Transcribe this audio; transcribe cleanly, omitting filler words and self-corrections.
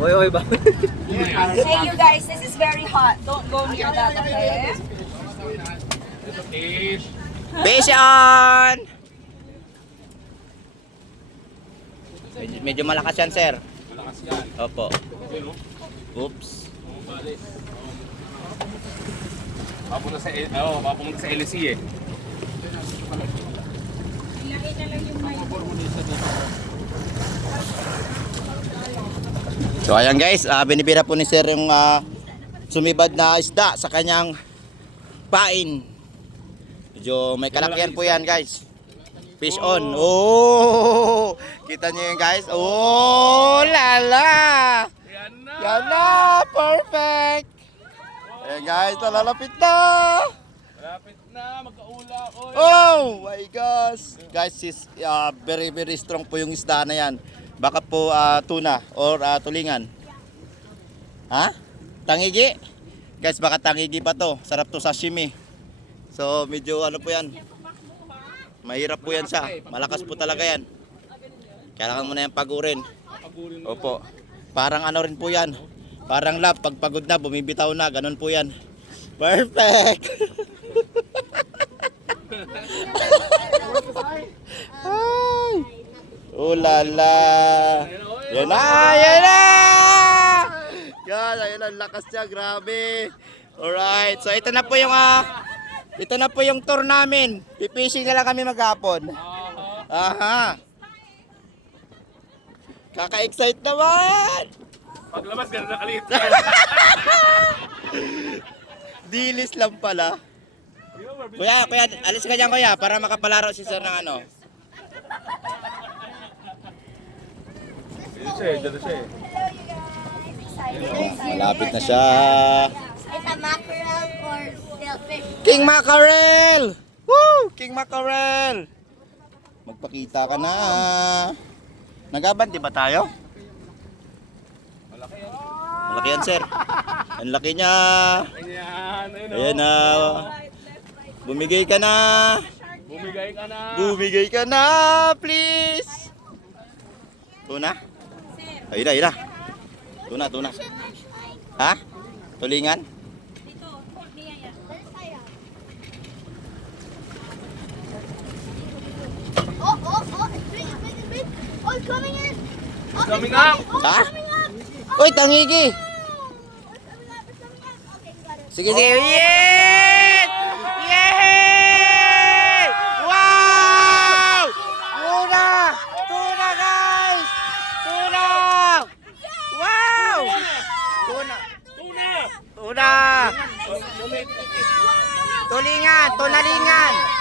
Oy, ba? Hey you guys, this is very hot. Don't go near that, okay? Fish on! Medyo malakas yan, sir. Malakas yan. Opo. Oops. Papunta sa LC eh. So ayan guys, binibira po ni sir yung sumibad na isda sa kanyang pain. Medyo may kalakihan po yan guys. Fish on. Oh! Kita niyo yan guys. Oh, lala! Yan na! Perfect! Ayan guys, nalalapit na! Malapit na, magkaula ko. Oh my gosh! Guys, very very strong po yung isda na yan. Baka po tuna or tulingan. Ha? Tangigi? Guys, baka tangigi pa to. Sarap to sashimi. So, medyo ano po yan. Mahirap po yan siya. Malakas po talaga yan. Kailangan mo na yan pagurin. Opo. Parang ano rin po yan. Parang lap. Pag pagod na, bumibitaw na. Ganun po yan. Perfect! Ay! Oh la la! Yan na! Yan na! Yan! Ayun ang lakas niya. Grabe! Alright. So ito na po yung ito na po yung tour namin. Pipishing na lang kami maghapon. Aha. Kaka-excite naman. Paglabas, gano'n nakalit. Dilis lang pala. Kuya, alis ka dyan kuya para makapalaro si sir ng ano. Dito siya eh. Malapit na siya. It's a mackerel or sailfish. King Mackerel! Woo! King Mackerel! Magpakita ka na. Nagabanti ba tayo? Malaki yan, sir. Ang laki niya. Ayan, Ayan na. Bumigay ka na. Bumigay ka na. Bumigay ka na, please. Tuna? Ayun na, ayun na. Tuna, tuna. Ha? Tulingan? Oh, it's big, it's big, it's big. Oh, it's coming in. Oh, Coming up. Oh, Ha? it's coming up. Uy, tangigi. Oh, it's coming up, it's coming up. Okay, got it. Sige, sige. Yes! Yes! Wow! Tuna! Tuna, guys! Tuna! Wow! Tuna! Tuna! Tuna! Tulingan! Tunalingan!